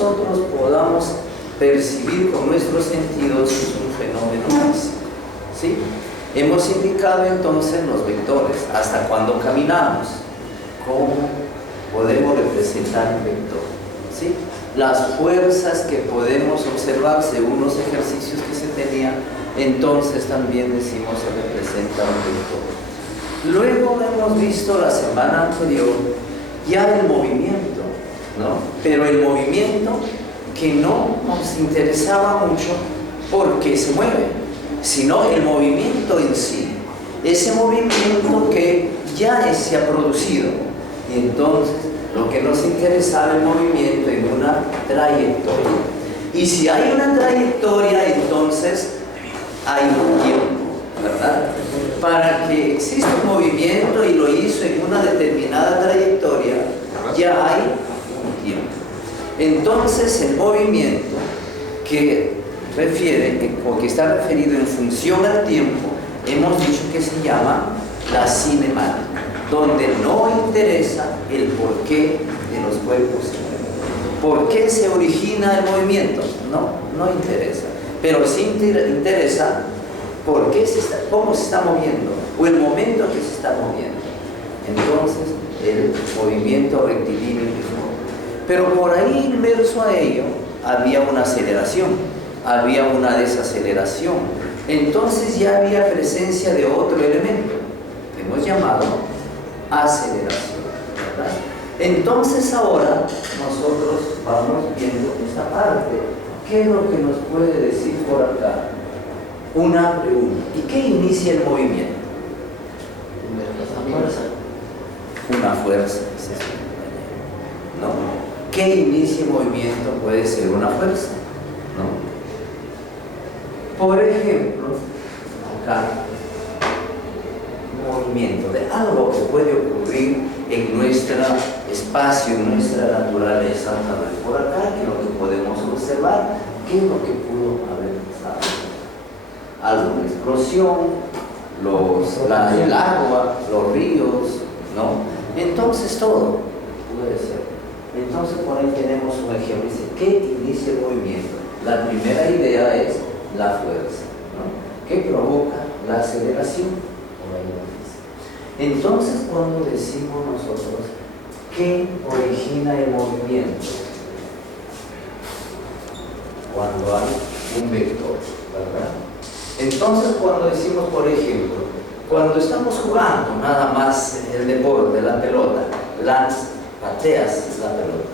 nosotros podamos percibir con nuestros sentidos es un fenómeno físico, ¿sí? Hemos indicado entonces los vectores, hasta cuando caminamos, cómo podemos representar un vector, ¿sí? Las fuerzas que podemos observar según los ejercicios que se tenían, entonces también decimos se representa un vector. Luego hemos visto la semana anterior ya el movimiento, ¿no? Pero el movimiento que no nos interesaba mucho porque se mueve, sino el movimiento en sí, ese movimiento que ya se ha producido. Y entonces lo que nos interesaba el movimiento en una trayectoria. Y si hay una trayectoria, entonces hay un tiempo, ¿verdad? Para que exista un movimiento y lo hizo en una determinada trayectoria, ya hay un tiempo. Entonces el movimiento que refiere, o que está referido en función al tiempo, hemos dicho que se llama la cinemática, donde no interesa el porqué de los cuerpos. ¿Por qué se origina el movimiento? No interesa. Pero sí interesa por qué cómo se está moviendo, o el momento que se está moviendo. Entonces, el movimiento rectilíneo uniforme. Pero por ahí inmerso a ello, había una aceleración, había una desaceleración. Entonces ya había presencia de otro elemento, que hemos llamado aceleración, ¿verdad? Entonces ahora nosotros vamos viendo esta parte. ¿Qué es lo que nos puede decir por acá? Una pregunta. ¿Y qué inicia el movimiento? Una fuerza. ¿No? ¿Qué inicia el movimiento? Puede ser una fuerza, ¿no? Por ejemplo, acá, movimiento de algo que puede ocurrir en nuestro espacio, en nuestra naturaleza. Por acá, que es lo que podemos observar, qué es lo que pudo haber pasado. Alguna explosión, el agua, los ríos, ¿no? Entonces todo puede ser. Entonces por ahí tenemos un ejemplo, dice, ¿qué inicia el movimiento? La primera idea es la fuerza, ¿no? ¿Qué provoca la aceleración? Entonces cuando decimos nosotros, ¿qué origina el movimiento? Cuando hay un vector, ¿verdad? Entonces cuando decimos, por ejemplo, cuando estamos jugando nada más el deporte, la pelota, pateas la pelota,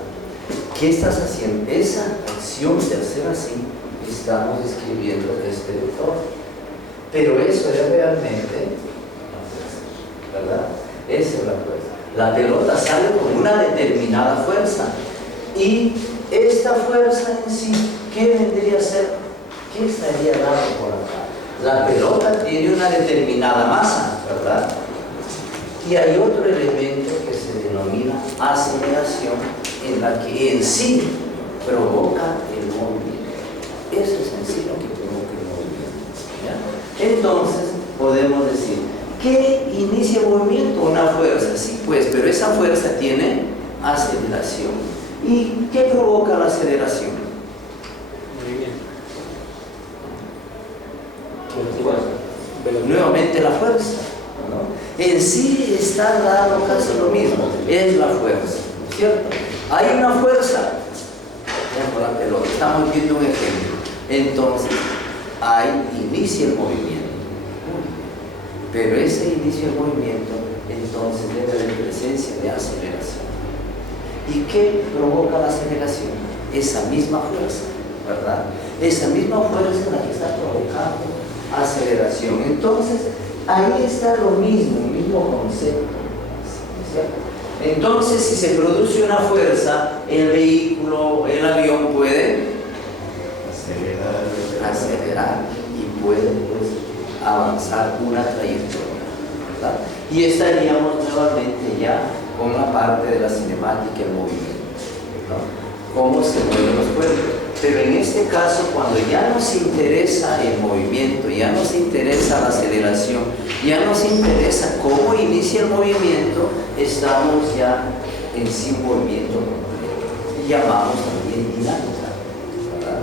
¿qué estás haciendo? Esa acción de hacer así, estamos describiendo este vector. Pero eso es realmente la fuerza, ¿verdad? Esa es la fuerza. La pelota sale con una determinada fuerza. Y esta fuerza en sí, ¿qué vendría a ser? ¿Qué estaría dando por acá? La pelota tiene una determinada masa, ¿verdad? Y hay otro elemento que se denomina aceleración, en la que en sí provoca el movimiento. Eso es en sí lo que provoca el movimiento, ¿ya? Entonces podemos decir, ¿qué inicia el movimiento? Una fuerza, sí, pues, pero esa fuerza tiene aceleración. ¿Y qué provoca la aceleración? Nuevamente la fuerza, ¿no? En sí está dando casi lo mismo, es la fuerza, ¿cierto? Hay una fuerza, por la pelota, estamos viendo un ejemplo. Entonces, inicia el movimiento, pero ese inicio del movimiento, entonces debe haber presencia de aceleración. ¿Y qué provoca la aceleración? Esa misma fuerza, ¿verdad? Esa misma fuerza es la que está provocando aceleración. Entonces, ahí está lo mismo, el mismo concepto, ¿cierto? Entonces, si se produce una fuerza, el vehículo, el avión puede acelerar y puede, pues, avanzar una trayectoria, ¿verdad? Y estaríamos nuevamente ya con la parte de la cinemática, el movimiento, ¿no? Cómo se mueven los cuerpos. Pero en este caso, cuando ya nos interesa el movimiento, ya nos interesa la aceleración, ya nos interesa cómo inicia el movimiento, estamos ya en sí movimiento completo. llamamos también dinámica, ¿verdad?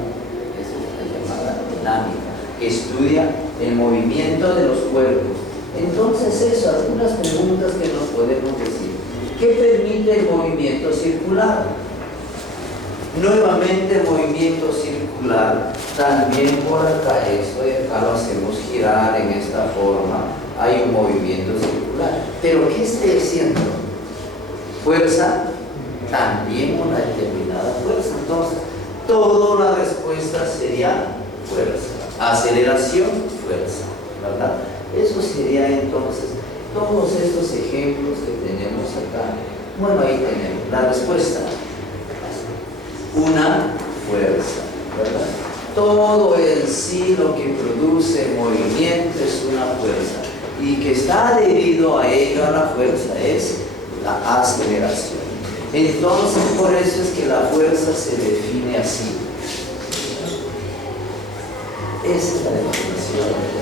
Es la llamada dinámica, que estudia el movimiento de los cuerpos. Entonces eso, algunas preguntas que nos podemos decir. ¿Qué permite el movimiento circular? Nuevamente el movimiento circular, también por acá, esto de acá lo hacemos girar en esta forma, hay un movimiento circular. Pero ¿qué estoy haciendo? Fuerza, también una determinada fuerza. Entonces, toda la respuesta sería fuerza. Aceleración, fuerza, ¿verdad? Eso sería entonces todos estos ejemplos que tenemos acá. Bueno, ahí tenemos la respuesta. Una fuerza, ¿verdad? Todo en sí lo que produce movimiento es una fuerza. Y que está adherido a ello, a la fuerza, es la aceleración. Entonces, por eso es que la fuerza se define así. Esa es la definición.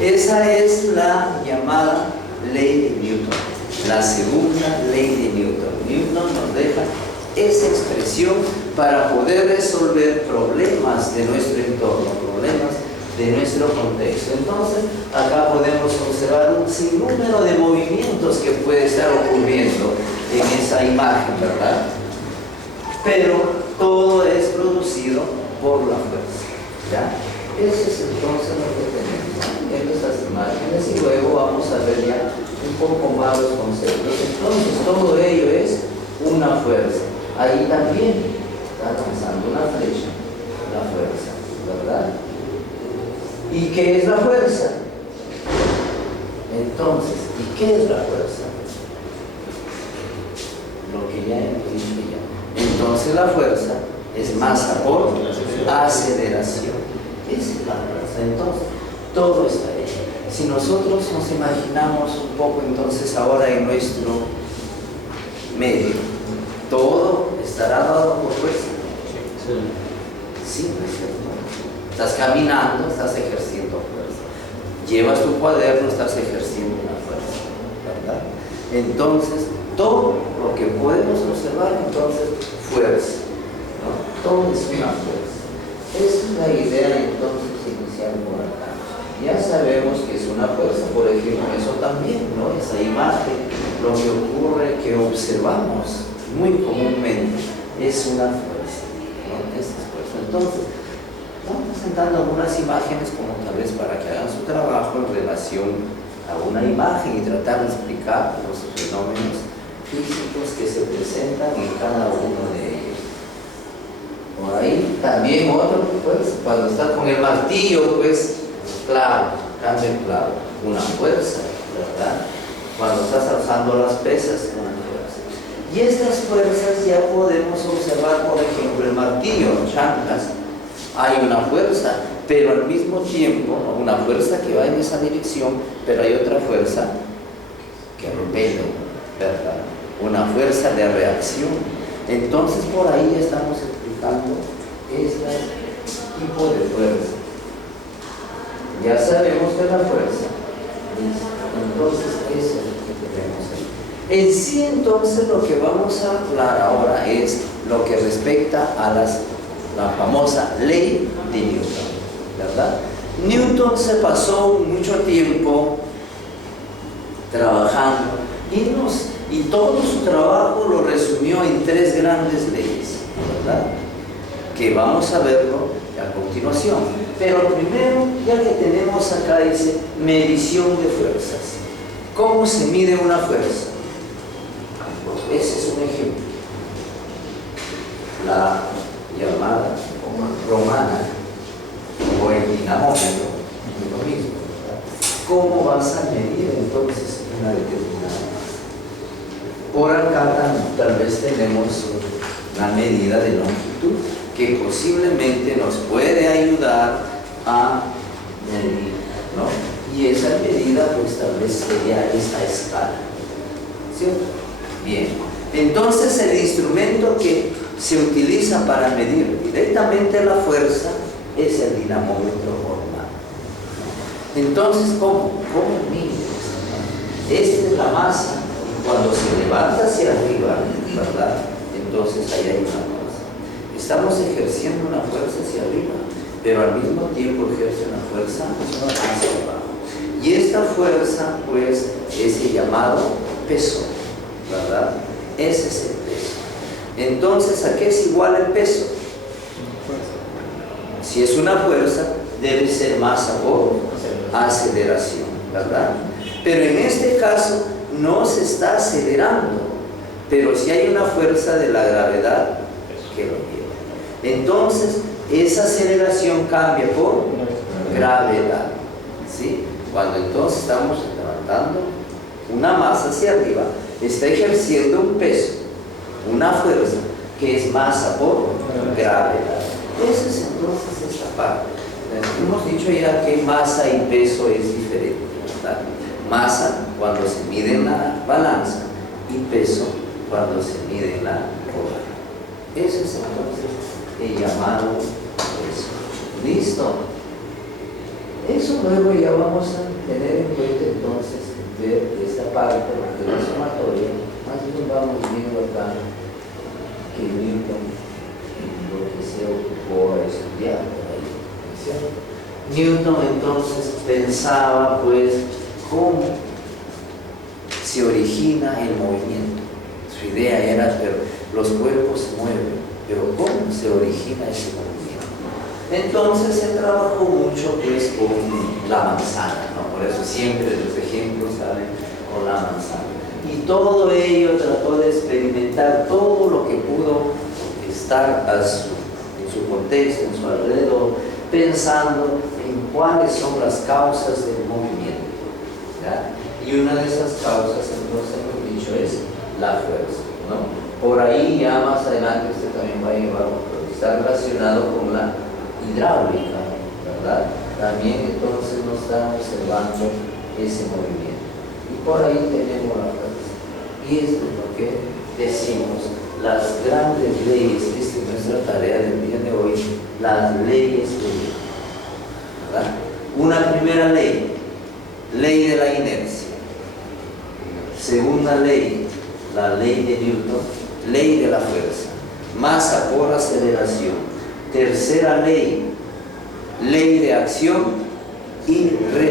Esa es la llamada ley de Newton, la segunda ley de Newton. Newton nos deja esa expresión para poder resolver problemas de nuestro entorno, problemas de nuestro contexto. Entonces, acá podemos observar un sinnúmero de movimientos que puede estar ocurriendo en esa imagen, ¿verdad? Pero todo es producido por la fuerza, ¿ya? Ese es entonces lo que tenemos en estas imágenes, y luego vamos a ver ya un poco más los conceptos. Entonces, todo ello es una fuerza. Ahí también está lanzando una flecha, la fuerza, ¿verdad? ¿Y qué es la fuerza? Entonces, ¿y qué es la fuerza? Lo que ya dije ya. Entonces la fuerza es masa por aceleración. Esa es la fuerza. Entonces, todo está ahí. Si nosotros nos imaginamos un poco entonces ahora en nuestro medio, todo estará dado por fuerza. Sí, ¿no es cierto? Estás caminando, estás ejerciendo fuerza. Llevas tu cuaderno, estás ejerciendo una fuerza, ¿verdad? Entonces, todo lo que podemos observar, entonces, fuerza, ¿no? Todo es una fuerza. Esa es la idea entonces inicial por acá. Ya sabemos que es una fuerza, por ejemplo, eso también, ¿no? Esa imagen, lo que ocurre, que observamos muy comúnmente, es una fuerza, ¿no? Esa es fuerza. Entonces, estamos presentando algunas imágenes como tal vez para que hagan su trabajo en relación a una imagen y tratar de explicar los fenómenos físicos que se presentan en cada uno de ellos. Por ahí también otro, pues, cuando estás con el martillo, pues, claro, cambia el clavo, una fuerza, ¿verdad? Cuando estás alzando las pesas, una fuerza. Y estas fuerzas ya podemos observar, por ejemplo, el martillo, chanclas, hay una fuerza, pero al mismo tiempo, ¿no? Una fuerza que va en esa dirección, pero hay otra fuerza que repele, ¿verdad? Una fuerza de reacción. Entonces, por ahí estamos explicando este tipo de fuerza. Ya sabemos que la fuerza, entonces eso es lo que tenemos ahí. En sí, entonces, lo que vamos a hablar ahora es lo que respecta a la famosa ley de Newton, ¿verdad? Newton se pasó mucho tiempo trabajando y todo su trabajo lo resumió en tres grandes leyes, ¿verdad? Que vamos a verlo a continuación. Pero primero, ya que tenemos acá, dice medición de fuerzas. ¿Cómo se mide una fuerza? Ese es un ejemplo. La llamada romana o el dinamómetro, es lo mismo, ¿verdad? ¿Cómo vas a medir entonces una determinada masa? Por acá tal vez tenemos una medida de longitud que posiblemente nos puede ayudar a medir, ¿no? Y esa medida pues tal vez sería esta escala, ¿cierto? Bien, entonces el instrumento que se utiliza para medir directamente la fuerza es el dinamómetro normal. Entonces, ¿cómo mide? Esta es la masa, y cuando se levanta hacia arriba, ¿verdad? Entonces ahí hay una estamos ejerciendo una fuerza hacia arriba, pero al mismo tiempo ejerce una fuerza hacia abajo. Y esta fuerza, pues, es el llamado peso, ¿verdad? Ese es el peso. Entonces, ¿a qué es igual el peso? Si es una fuerza, debe ser masa por aceleración, ¿verdad? Pero en este caso no se está acelerando, pero sí hay una fuerza de la gravedad que lo lleva. Entonces, esa aceleración cambia por gravedad, ¿sí? Cuando entonces estamos levantando una masa hacia arriba, está ejerciendo un peso, una fuerza que es masa por gravedad. Esa es entonces esta parte. Hemos dicho ya que masa y peso es diferente, ¿verdad? Masa cuando se mide en la balanza y peso cuando se mide en la rodilla. Ese es entonces el llamado peso. ¿Listo? Eso luego ya vamos a tener en cuenta entonces ver esta parte de la sumatoria. Más bien vamos viendo acá que Newton lo que se ocupó a estudiar por ahí, ¿cierto? Newton entonces pensaba pues cómo se origina el movimiento. Su idea era que los cuerpos se mueven, pero cómo se origina ese movimiento. Entonces él trabajó mucho pues con la manzana, ¿no? Por eso siempre los ejemplos salen con la manzana. Y todo ello trató de experimentar todo lo que pudo estar en su contexto, en su alrededor, pensando en cuáles son las causas del movimiento, ¿ya? Y una de esas causas, entonces, hemos dicho, es la fuerza, ¿no? Por ahí ya más adelante usted también va a llevar otro, está relacionado con la hidráulica, ¿verdad? También entonces nos está observando ese movimiento. Y por ahí tenemos la fuerza. Y esto es lo que decimos, las grandes leyes, esta es nuestra tarea del día de hoy, las leyes de Newton, ¿verdad? Una primera ley, ley de la inercia. Segunda ley, la ley de Newton, ley de la fuerza, masa por aceleración. Tercera ley, ley de acción y reacción.